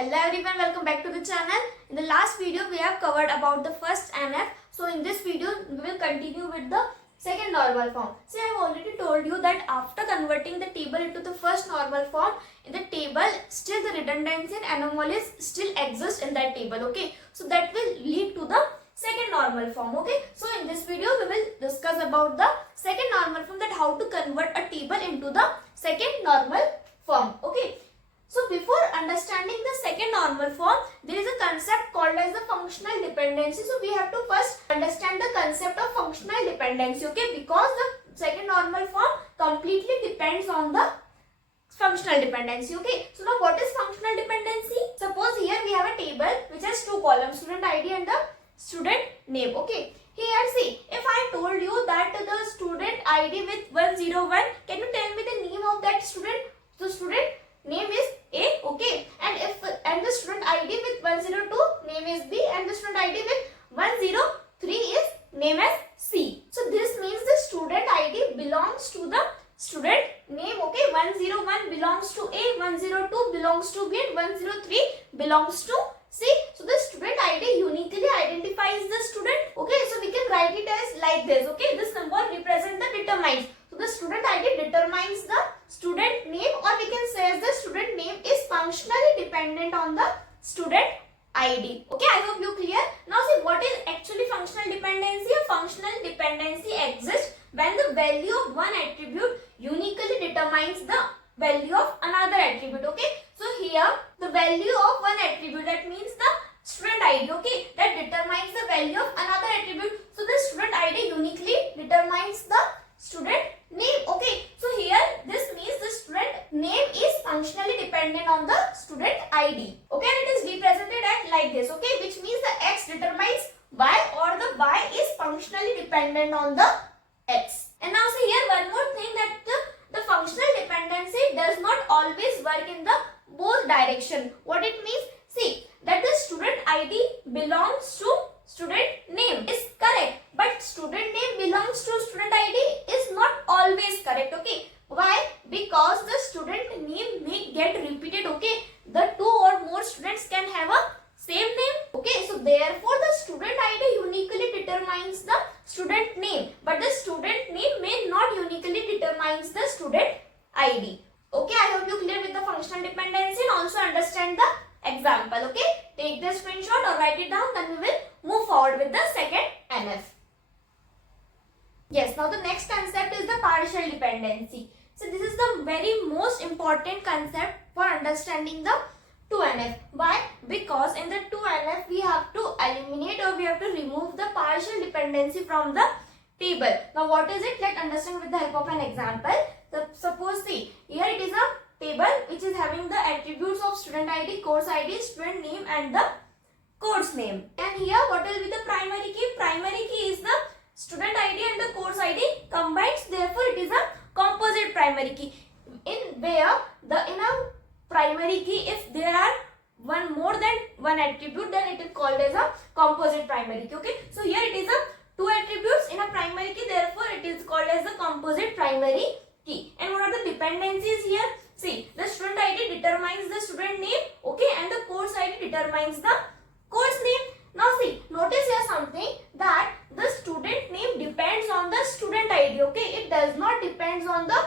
Hello everyone, welcome back to the channel. In the last video we have covered about the first NF. So in this video we will continue with the second normal form. See, I have already told you that after converting the table into the first normal form, in the table still the redundancy and anomalies still exist in that table. Okay, so that will lead to the second normal form. Okay, so in this video we will discuss about the second normal form, that how to convert a table into the second normal form. Okay. So before understanding the second normal form, there is a concept called as the functional dependency. So we have to first understand the concept of functional dependency, okay? Because the second normal form completely depends on the functional dependency, okay? So now what is functional dependency? Suppose here we have a table which has two columns, student ID and the student name, okay? Here see, if I told you that the student ID with 101, can you tell me the name of that student? So student name is A, okay, and the student ID with 102 name is B, and the student ID with 103 is name as C. So this means the student ID belongs to the student name, okay. 101 belongs to A, 102 belongs to B, and 103 belongs to C. So the student ID uniquely identifies the student, okay. So we can write it as like this, okay. This number represents the determines. So the student ID determines the student name, or we can say as the student name is functionally dependent on the student ID. Okay, I hope you clear. Now see, what is actually functional dependency? A functional dependency exists when the value of one attribute uniquely determines the value of another attribute. Okay, so here the value of one attribute, that means the student ID, okay, that determines the value of another attribute. So the student ID uniquely determines the student name, okay. So here this means the student name is functionally dependent on the student ID, okay, and it is represented as like this, okay, which means the X determines Y, or the Y is functionally dependent on the X. And now see here one more thing, that the functional dependency does not always work in the both direction. What it means? See, that the student ID belongs to student name is correct, but student name belongs to student ID is not always correct, okay. Why? Because the student name may get repeated, okay. The two or more students can have a same name, okay. So therefore the student ID uniquely determines the student name, but the student name may not uniquely determines the student ID. Okay, I hope you clear with the functional dependency and also understand the example, okay. Take the screenshot or write it down, then we will move forward with the second NF. Yes, now the next concept is the partial dependency. So this is the very most important concept for understanding the 2NF. Why? Because in the 2NF we have to eliminate, or we have to remove the partial dependency from the table. Now what is it? Let's understand with the help of an example. So suppose see, here it is a table which is having the attributes of student ID, course ID, student name and the course name. And here what will be the primary key? Primary key is the student ID and the course ID combined, therefore it is a composite primary key. In a primary key, if there are more than one attribute, then it is called as a composite primary key, okay. So here it is a two attributes in a primary key, therefore it is called as a composite primary key. And what are the dependencies here? See, the student ID determines the student name, okay, and the course ID determines the course name. Now see, notice here something, that the student name depends on the student ID, okay. It does not depends on the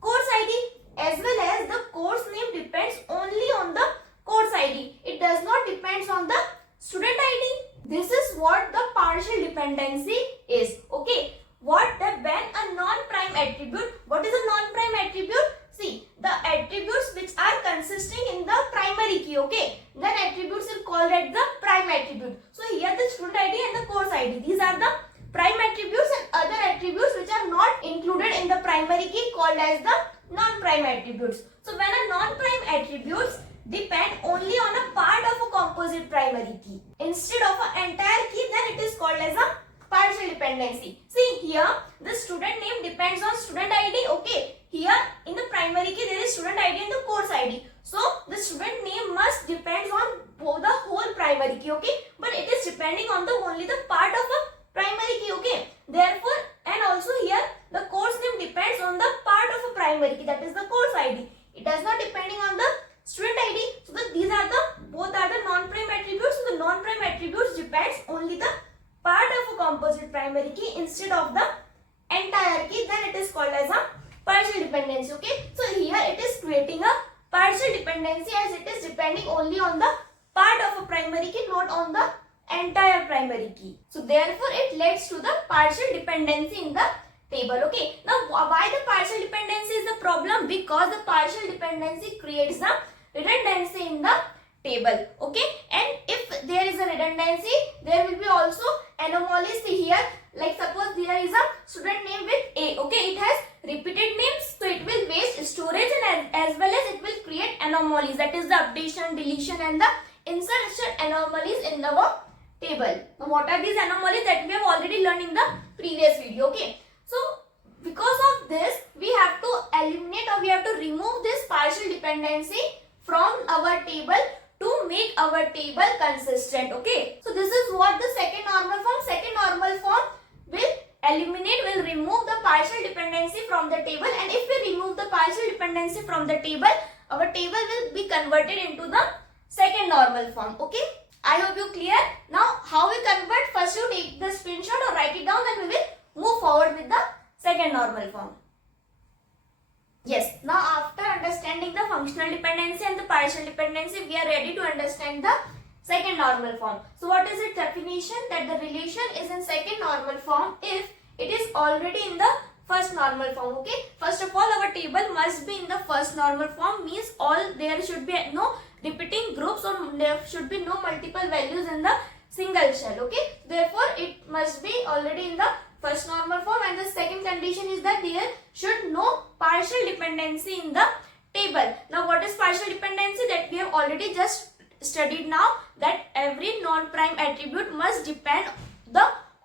course ID, as well as the course name depends only on the course ID. It does not depends on the student ID. This is what the partial dependency is, okay. When a non-prime attribute, what is a non-prime attribute? See, the attributes which are consisting in the primary key, okay, then attributes are called as the prime attribute. So here the student ID and the course ID, these are the prime attributes, and other attributes which are not included in the primary key called as the non-prime attributes. So when a non-prime attributes depend only on a part of a composite primary key instead of an entire key, then it is called as a partial dependency. See here the student name depends on student ID, okay. Here in the primary key there is student ID and the course ID. So the student name must depends on both the whole primary key, okay, but it is depending on the only the part of a primary key, okay. Therefore, and also here the course name depends on the part of a primary key, that is the course ID. It does not depending on the student ID. So these are the both instead of the entire key, then it is called as a partial dependency. Okay, so here it is creating a partial dependency as it is depending only on the part of a primary key, not on the entire primary key. So therefore it leads to the partial dependency in the table. Okay, now why the partial dependency is the problem? Because the partial dependency creates the redundancy in the table. Okay, and if there is a redundancy, there will be also anomalies here. Like suppose there is a student name with A. Okay, it has repeated names, so it will waste storage and as well as it will create anomalies, that is the updation, deletion and the insertion anomalies in our table. Now what are these anomalies that we have already learned in the previous video? Okay, so because of this we have to eliminate or we have to remove this partial dependency from our table to make our table consistent. Okay, so this is what the second normal form. Second normal form will eliminate, will remove the partial dependency from the table, and if we remove the partial dependency from the table, our table will be converted into the second normal form. Okay, I hope you clear. Now how we convert? First you take the screenshot or write it down, then we will move forward with the second normal form. Yes, now after understanding the functional dependency and the partial dependency, we are ready to understand the second normal form. So what is its definition? That the relation is in second normal form if it is already in the first normal form. Okay, first of all our table must be in the first normal form, means all there should be no repeating groups or there should be no multiple values in the single shell. Okay, therefore it must be already in the first normal form, and the second condition is that there should no partial dependency in the table. Now what is partial dependency? That we have already just studied now, that every non-prime attribute must depend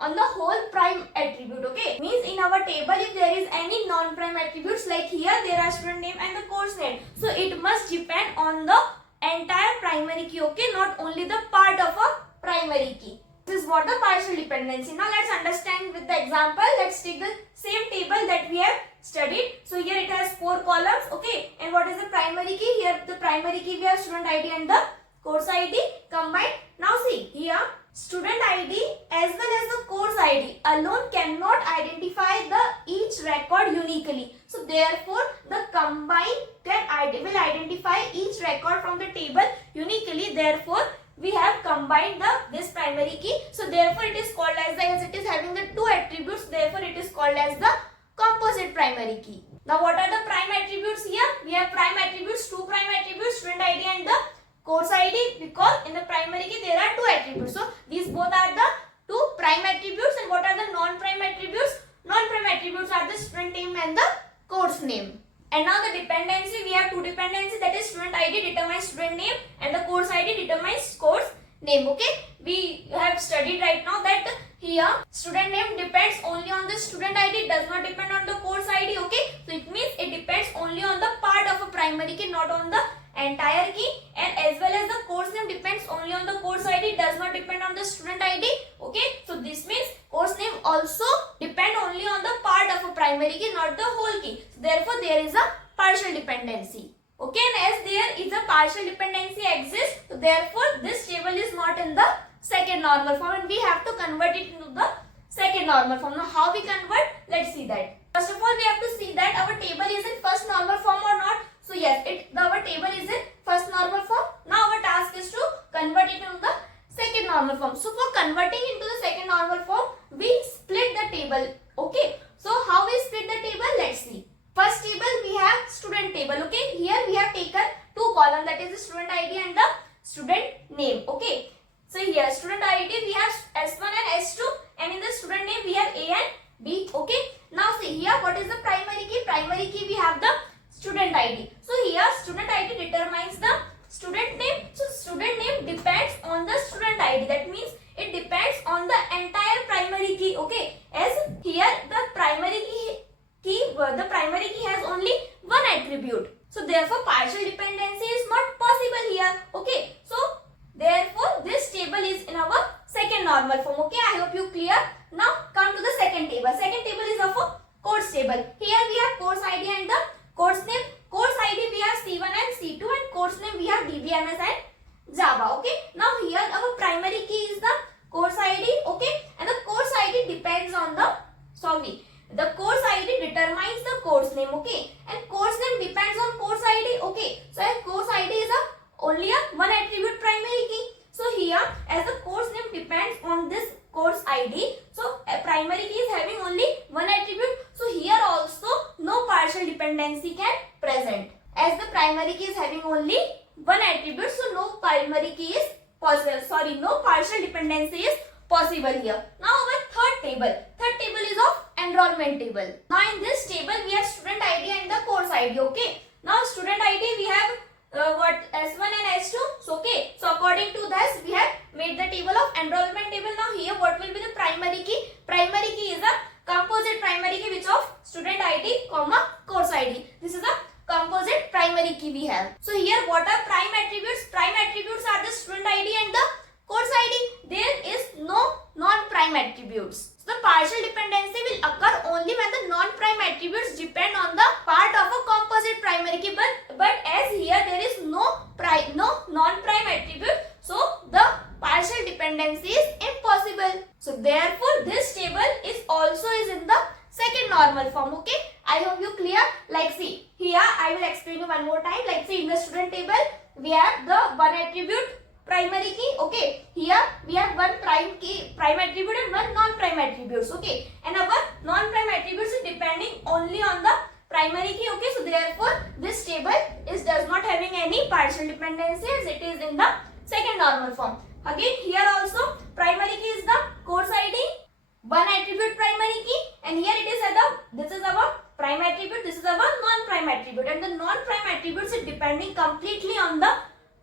on the whole prime attribute. Okay, means in our table if there is any non-prime attributes, like here there are student name and the course name, so it must depend on the entire primary key. Okay, not only the part of a primary key. This is what the partial dependency. Now let's understand with the example. Let's take the same table that we have studied. So here it has 4 columns. Okay, and what is the primary key? Here the primary key we have student ID and the course ID combined. Now see here, student ID as well as the course ID alone cannot identify the each record uniquely. So therefore the combined will identify each record from the table uniquely. Therefore we have combined this primary key. So therefore it is called as it is having the 2 attributes. Therefore it is called as the composite primary key. Now what are the prime attributes here? We have prime attributes, 2 prime attributes, student ID and the course ID, because in the primary key there are 2 attributes. So these both are the 2 prime attributes. And what are the non-prime attributes? Non-prime attributes are the student name and the course name. And now the dependency, we have 2 dependencies, that is student ID determines student name and the course ID determines course name. Okay, we have studied right now that here student name depends only on the student ID, does not depend on the course ID. Okay, so it means it depends only on the part of a primary key, not on the entire key, and as well as the course name depends only on the course ID, does not depend on the student ID. Okay, so this means course name also depend only on the part of a primary key, not the whole key. So therefore there is a partial dependency. Okay, and as there is a partial dependency exists, so therefore this table is not in the second normal form and we have to convert it into the second normal form. Now how we convert? Let's see that. First of all we have to see that our table is in first normal form or not. So yes, our table is in first normal form. Now our task is to convert it into the second normal form. So for converting into the second normal form, we split the table. Okay, so how we split the table? Let's see. First table we have student table. Okay, here we have taken 2 columns, that is the student ID and the student name. Okay, so here student ID we have S1 and S2, and in the student name we have A and B. Okay, now see here what is the primary key? Primary key we have the student ID. So here student ID determines the student name. So student name depends on the student ID. That means it depends on the entire primary key. Okay, as here the primary key has only 1 attribute. So therefore partial dependency is not possible here. Okay, so therefore this table is in our second normal form. Okay, I hope you clear. Now come to the second table. Second table is of a course table. Here we have course ID and the course name. Course ID we have C1 and C2, and course name we have DBMS and Java. Okay, now here our primary key one attribute primary key. So here, as the course name depends on this course ID, so a primary key is having only one attribute. So here also no partial dependency can present. As the primary key is having only one attribute, so no primary key is possible. Sorry, no partial dependency is possible here. Now our third table. Third table is of enrollment table. Now in this table we have student ID and the course ID. Okay. Now student ID we have what S1 and S2. So okay. So according to this we have made the table of enrollment table. Now here what will be the primary key? Primary key is a composite primary key which of student ID comma course ID. This is a composite primary key we have. So here what are prime attributes? Prime attributes are the student ID and the course ID. There is no non-prime attributes. So the partial dependency will occur only when the non-prime attributes depend on the part of a composite primary key. But as here there is no non-prime attribute, so the partial dependency is impossible. So therefore this table is also in the second normal form. Okay, I hope you clear. Like see, here I will explain you one more time. Like see, in the student table we have the one attribute primary key. Okay, here we have one prime attribute and one non-prime attributes. Okay, and our non-prime attributes is depending only on the primary key. Okay, so therefore this table does not having any partial dependency as it is in the second normal form. Again here also primary key is the course ID, one attribute primary key, and here it is this is our prime attribute, this is our non-prime attribute, and the non-prime attributes is depending completely on the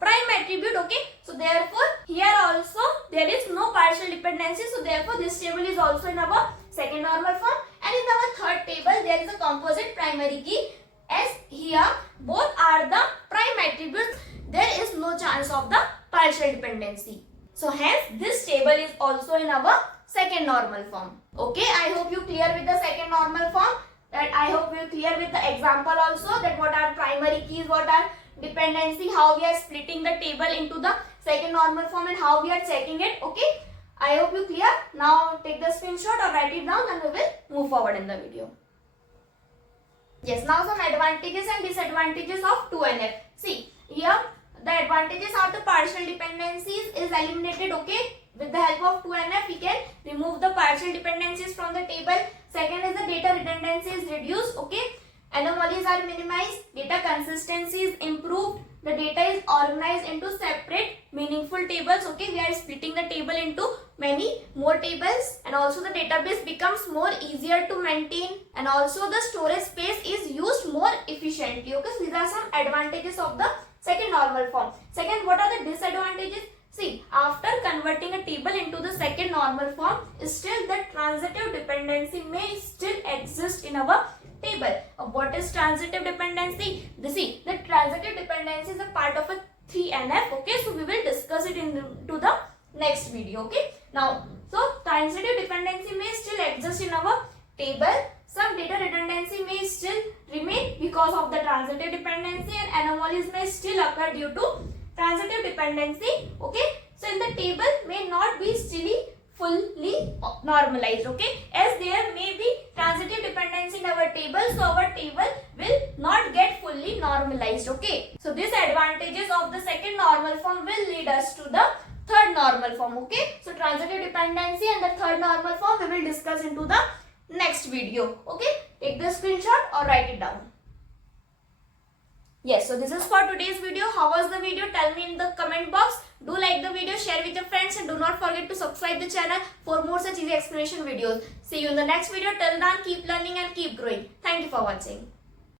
prime attribute. Okay, so therefore here also there is no partial dependency, so therefore this table is also in our second normal form. And in our third table there is a composite primary key, as here both are the prime attributes, there is no chance of the partial dependency. So hence this table is also in our second normal form. Okay, I hope you clear with the second normal form. That I hope you clear with the example also, that what are primary keys, what are dependency, how we are splitting the table into the second normal form and how we are checking it. Okay, I hope you clear. Now take the screenshot or write it down and we will move forward in the video. Yes, now some advantages and disadvantages of 2NF. See, here the advantages are the partial dependencies is eliminated. Okay, with the help of 2NF we can remove the partial dependencies from the table. Second is the data redundancy is reduced. Okay, anomalies are minimized, data consistency is improved, the data is organized into separate meaningful tables. Okay, we are splitting the table into many more tables, and also the database becomes more easier to maintain, and also the storage space is used more efficiently. Okay, so these are some advantages of the second normal form. Second, what are the disadvantages? See, after converting a table into the second normal form, still the transitive dependency may still exist in our table. What is transitive dependency? See, the transitive dependency is a part of a 3NF. Okay, so we will discuss it into the next video. Okay, now so transitive dependency may still exist in our table. Some data redundancy may still remain because of the transitive dependency, and anomalies may still occur due to transitive dependency. Okay, so in the table may not be still fully normalized. Okay, as there may be transitive dependency in our table, so our table will not get fully normalized. Okay, so these advantages of the second normal form will lead us to the third normal form. Okay, so transitive dependency and the third normal form we will discuss into the next video. Okay, take the screenshot or write it down. Yes, so this is for today's video. How was the video? Tell me in the comment box. Do like the video, share with your friends, and do not forget to subscribe the channel for more such easy explanation videos. See you in the next video. Till then, keep learning and keep growing. Thank you for watching.